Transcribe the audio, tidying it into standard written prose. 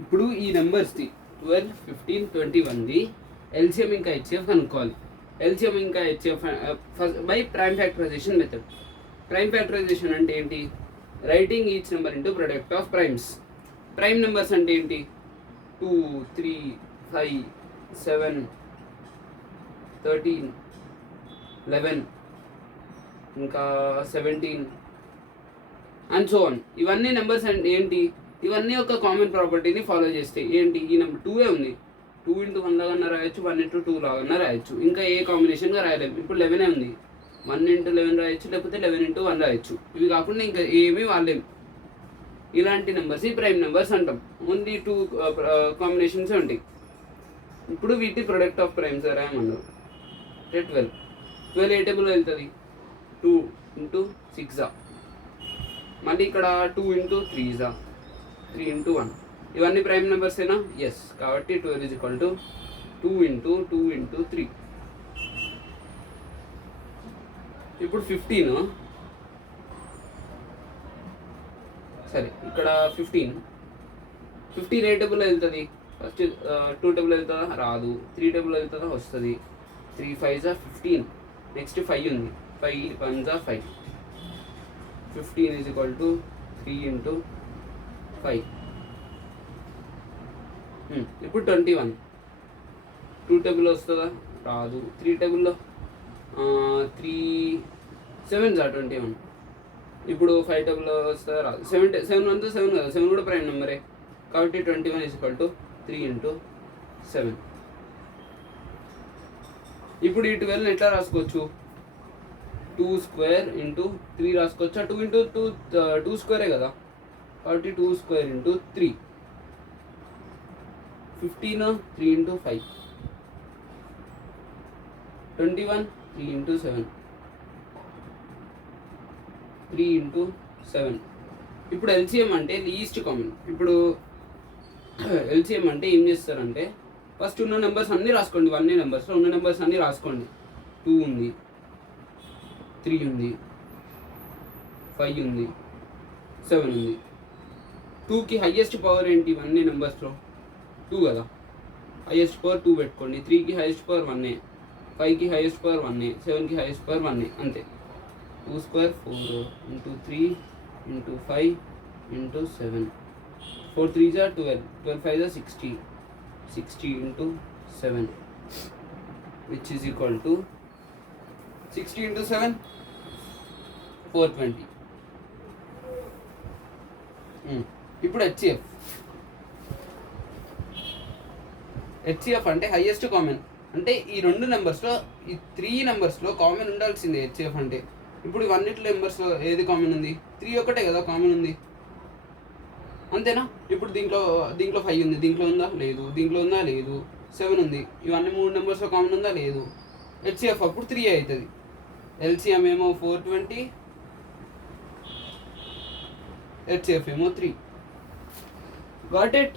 ఇప్పుడు ఈ నెంబర్స్ది 12, 15, 21ది ఎల్సిఎం ఇంకా హెచ్సిఎఫ్ కనుక్కోవాలి. ఎల్సిఎం ఇంకా HCF by prime factorization method. Prime factorization అంటే ఏంటి? Writing each number into product of primes. Prime numbers అంటే ఏంటి? 2, 3, 5, 7, 13, 11 ఇంకా 17 అండ్ సో ఆన్. ఇవన్నీ నెంబర్స్ అంటే ఏంటి? ఇవన్నీ ఒక కామన్ ప్రాపర్టీని ఫాలో చేస్తాయి. ఏంటి? ఈ నెంబర్ 2 ఉంది, 2 ఇంటూ 1 లాగా రాయొచ్చు, 1 ఇంటూ 2 లాగా రాయొచ్చు. ఇంకా ఏ కాంబినేషన్గా రాయలేము. ఇప్పుడు 11 ఉంది, 1 ఇంటూ 11 రాయొచ్చు, లేకపోతే 11 ఇంటూ 1 రాయొచ్చు. ఇవి కాకుండా ఇంకా ఏమీ వాడలేము. ఇలాంటి నెంబర్స్ ఈ ప్రైమ్ నెంబర్స్ అంటాం. ఓన్లీ 2 కాంబినేషన్స్ ఉంటాయి. ఇప్పుడు వీటి ప్రొడక్ట్ ఆఫ్ ప్రైమ్స్ రాయమన్నారు. 12 ఏ టేబుల్లో వెళ్తుంది? 2 ఇంటూ 6 మళ్ళీ ఇక్కడ 2 ఇంటూ 3 3 ఇంటూ 1. ఇవన్నీ ప్రైమ్ నెంబర్సేనా? ఎస్. కాబట్టి 12 is equal to 2 into 2 into 3. ఇప్పుడు 15 సరే, ఇక్కడ 15 ఏ టేబుల్లో వెళ్తుంది? ఫస్ట్ 2 టేబుల్ వెళ్తుందా? రాదు. 3 టేబుల్ వెళ్తుందా? వస్తుంది. 3 5 15. నెక్స్ట్ 5 ఉంది, 5 1 5. 15 ఈజ్ ఈక్వల్ టు 3 ఇంటూ 5. ఇప్పుడు 21 2 టేబుల్లో వస్తుందా? రాదు. 3 టేబుల్లో 3 7 21. ఇప్పుడు 5 టేబుల్లో వస్తుందా? రాదు. 7 1 7 కదా, 7 కూడా ప్రైమ్ నెంబరే. కాబట్టి 21 ఈజ్ ఈక్వల్ టు 3 ఇంటూ 7. ఇప్పుడు ఈ 12 ఎట్లా రాసుకోవచ్చు? 2 స్క్వేర్ ఇంటూ 3 రాసుకోవచ్చా? 2 ఇంటూ 2 స్క్వేరే కదా, కాబట్టి 2 square into 3. 15 3 into 5. 21 3 into 7. 3 into 7. ఇప్పుడు ఎల్సిఎం అంటే లీస్ట్ కామన్. ఇప్పుడు ఎల్సిఎం అంటే ఏం చేస్తారంటే ఫస్ట్ ఉన్న నెంబర్స్ అన్నీ రాసుకోండి. 1 నెంబర్స్లో ఉన్న నెంబర్స్ అన్నీ రాసుకోండి. 2 ఉంది, 3 ఉంది, 5 ఉంది, 7 ఉంది. 2కి హైయెస్ట్ పవర్ ఏంటి? 1 నెంబర్స్లో 2 కదా, హైయెస్ట్ పవర్ 2 పెట్టుకోండి. 3కి హైయెస్ట్ పవర్ 1, 5కి హైయెస్ట్ పవర్ 1, 7కి హైయెస్ట్ పవర్ 1. అంతే. 2 square 4 into 3 into 5 into 7. 4 3 12, 12 5 60, 60 into 7, which is equal to 60 into 7 420. ఇప్పుడు హెచ్సిఎఫ్ అంటే హైయెస్ట్ కామన్. అంటే ఈ 2 నెంబర్స్లో, ఈ 3 నెంబర్స్లో కామన్ ఉండాల్సిందే హెచ్సిఎఫ్ అంటే. ఇప్పుడు ఇవన్నిట్లో నెంబర్స్లో ఏది కామన్ ఉంది? 3 ఒకటే కదా కామన్ ఉంది, అంతేనా? ఇప్పుడు దీంట్లో 5 ఉంది, దీంట్లో ఉందా? లేదు. దీంట్లో ఉందా? లేదు. 7 ఉంది. ఇవన్నీ 3 నెంబర్స్లో కామన్ ఉందా? లేదు. హెచ్సిఎఫ్ అప్పుడు 3 అవుతుంది. ఎల్సిఎం ఏమో 420, హెచ్సిఎఫ్ ఏమో 3. Got it?